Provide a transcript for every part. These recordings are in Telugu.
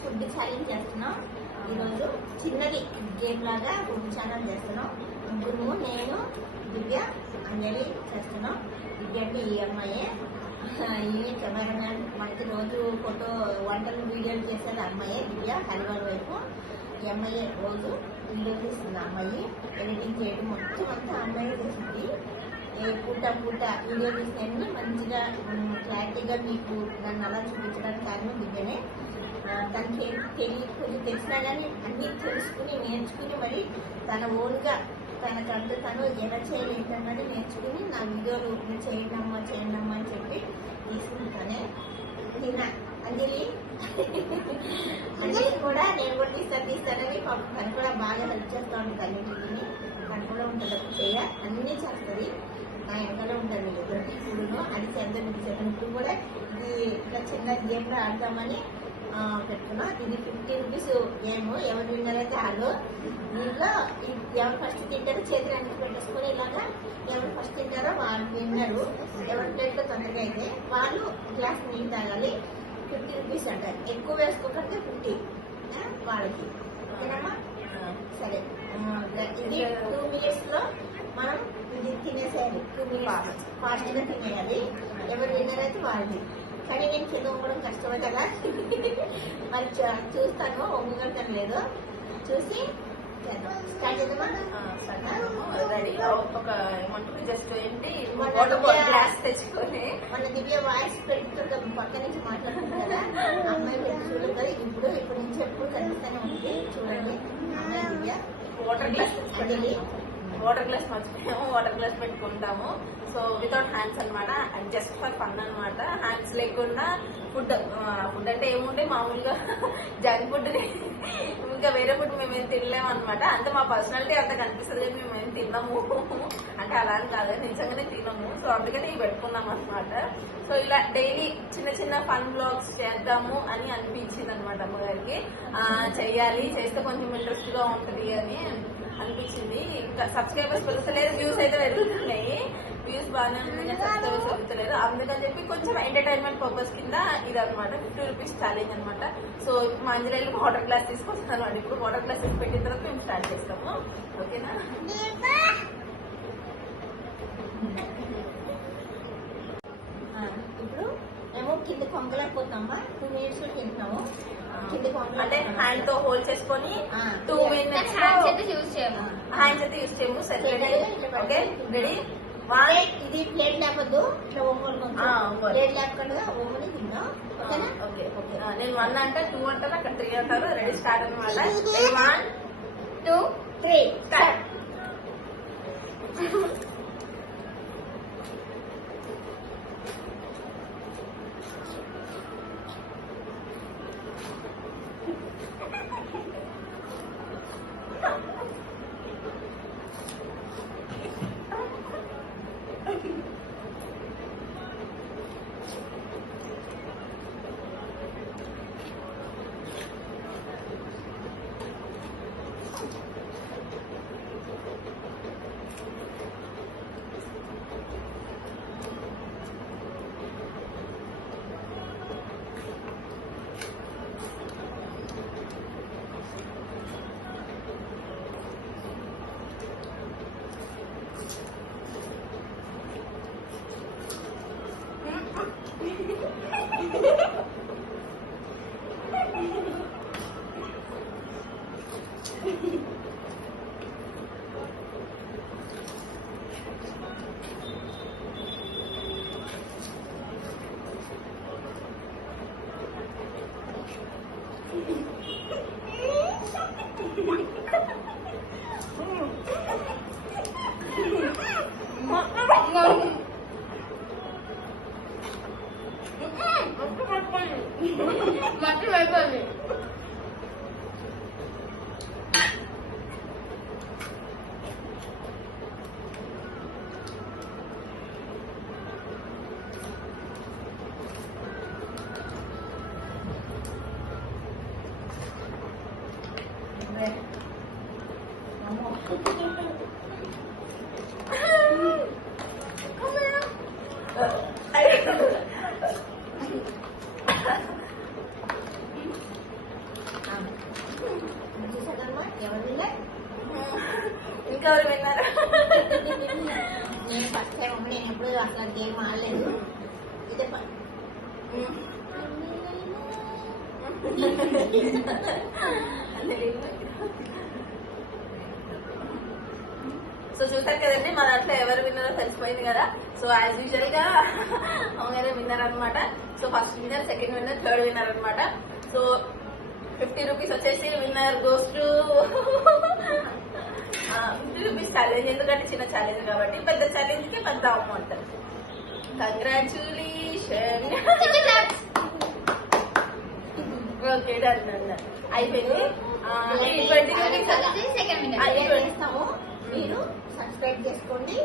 ఫుడ్ ఛాలెంజ్ చేస్తున్నాం. ఈరోజు చిన్నది గేమ్ లాగా ఫుడ్ ఛాలెంజ్ చేస్తున్నాం. ముగ్గురు, నేను, దివ్య, అంజలి చేస్తున్నాం. దివ్య అంటే ఈ అమ్మాయే, ఈ కెమెరామ్యాన్, మనకి రోజు ఫోటో వంటలు వీడియోలు చేసేది అమ్మాయే. దివ్య హైదరాబాద్ వైపు. ఈ అమ్మాయి రోజు వీడియో తీస్తుంది. అమ్మాయి ఎడిటింగ్ చేయడం మొత్తం అంతా అమ్మాయి చేసింది. పూట వీడియో తీసినవి మంచిగా క్లారిటీగా మీకు నన్ను అలా చూపించడానికి కారణం దివ్యనే. తనకి కొంచెం తెలిసినా కానీ అన్నీ తెలుసుకుని నేర్చుకుని మరి తన ఓన్గా తనకంటూ తను ఎలా చేయలేదన్నది నేర్చుకుని నా వీడియోలు చేయండి అమ్మా అని చెప్పి తీసుకుంటానే. నిన్న అంజలి కూడా నేను కూడా తీస్తానని తను కూడా బాగా హెల్ప్ చేస్తూ ఉంటుంది. అన్నింటిని తను కూడా ఉంటుంది, చేయ అన్నీ చేస్తుంది. నా వెనకాల ఉంటుంది ఇప్పుడు అది చేద్దాం ఇప్పుడు కూడా ఇది ఇట్లా చిన్న గేమ్లో ఆడతామని పెట్టుకున్నా. ఇది 50 రూపీస్ గేమ్. ఎవరు విన్నర్ అయితే ఆడు. దీంట్లో ఎవరు ఫస్ట్ తింటారో చేతులు అన్ని పెట్టేసుకొని ఇలాగా ఎవరు ఫస్ట్ తింటారో వాళ్ళు విన్నారు. ఎవరి ప్లేట్లో తొందరగా అయితే వాళ్ళు గ్లాస్ నీళ్ళు తాగాలి. 50 రూపీస్ అంటారు. ఎక్కువ వేసుకోకంటే 50 వాళ్ళకి. ఓకేనమ్మా? సరే, ఇది 2 minutes లో మనం ఇది తినేసేయాలి. 2 minutes ఫాస్ట్ గా తినేయాలి. ఎవరు విన్నర్ అయితే వాళ్ళది. కానీ నేను చదువుకోవడం కష్టమే కదా, మరి చూస్తాను ఒంగగడతాను లేదు చూసి స్టార్ట్ చేద్దామా? రెడీ. ఒక ఏమంటారు జస్ట్ ఏంటి గ్లాస్ తెచ్చుకొని మన దివ్య వాయిస్ పెట్టుకుంటా పక్క నుంచి మాట్లాడుతుంది కదా, అమ్మాయి పెట్టి చూడదు కదా. ఇప్పుడు నుంచి ఎప్పుడు కనిపిస్తూనే ఉంటుంది. చూడండి అమ్మాయి దివ్య. వాటర్ గ్లాస్ మర్చిపోయాము. వాటర్ గ్లాస్ పెట్టుకుంటాము. సో వితౌట్ హ్యాండ్స్ అనమాట, జస్ట్ ఫర్ ఫన్ అనమాట. హ్యాండ్స్ లేకుండా ఫుడ్ అంటే ఏముంటే మామూలుగా జంక్ ఫుడ్, ఇంకా వేరే ఫుడ్ మేమేం తినలేము అనమాట. అంత మా పర్సనాలిటీ అంత కనిపిస్తుంది కానీ మేమేం తిన్నాము అంటే అలా అని కాదు, నిజంగానే తినము. సో అందుకని ఇవి పెట్టుకున్నాం అనమాట. సో ఇలా డైలీ చిన్న ఫన్ బ్లాగ్స్ చేద్దాము అని అనిపించింది అనమాట అమ్మగారికి. చెయ్యాలి, చేస్తే కొంచెం ఇంట్రెస్ట్ గా ఉంటది అని అనిపించింది. ఇంకా సబ్స్క్రైబర్స్ పెరుగుతలేదు, వ్యూస్ అయితే పెరుగుతున్నాయి. వ్యూస్ బాగానే ఉన్నాయి కానీ సబ్స్క్రైబర్స్ పెరుగుతలేదు. అందుకని చెప్పి కొంచెం ఎంటర్టైన్మెంట్ పర్పస్ కింద ఇది అనమాట 50 రూపీస్ ఛాలెంజ్ అనమాట. సో మా అంజలి వాటర్ గ్లాస్ తీసుకొస్తాను అనమాట. ఇప్పుడు వాటర్ గ్లాస్ తీసి పెట్టిన తర్వాత మేము స్టార్ట్ చేస్తాము. ఓకేనా? ఇప్పుడు మేము కింద కొంగలేకపోతామా 2 minutes లో తింటున్నాము. అంటే హ్యాండ్ తో హోల్డ్ చేసుకొని 2 minutes హ్యాండ్స్ అయితే యూజ్ చేయము. Okay, ready? ఇది ప్లేట్ లేకపోద్దు, ఇట్లా ప్లేట్ లేకుండా ఓమని తిందాం. ఓకేనా? ఓకే. నేను 1 అంటే 2 అంటారు, అక్కడ 3 అంటారు. రెడీ, స్టార్ట్ అనమాట. 1 2 3 స్టార్ట్. మట్టి అయిపోయింది. చెప్పమ్మా ఎవరు విన్నారు? ఇంకా ఎవరు విన్నారు? నేను ఫస్ట్ టైం అమ్మ, నేను ఎప్పుడు అసలు గేమ్ ఆడలేదు. ఇదే సో చూసారు కదండి, మా దాంట్లో ఎవరు విన్నారో తెలిసిపోయింది కదా. సో యాజ్ యూజువల్ గా అవుగానే విన్నర్ అనమాట. So first winner, second winner, third winner అనమాట. సో 50 రూపీస్ వచ్చేసి winner goes to 50 rupees challenge. ఎందుకంటే చిన్న ఛాలెంజ్ కాబట్టి, పెద్ద ఛాలెంజ్ కి పెద్ద amount. Congratulation. Okay done done done అయిపోయింది. 20 రూపీస్ చేస్తాము. మీరు సబ్స్క్రైబ్ చేసుకోండి,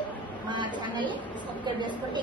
మా ఛానల్ ని సబ్స్క్రైబ్ చేసుకోండి.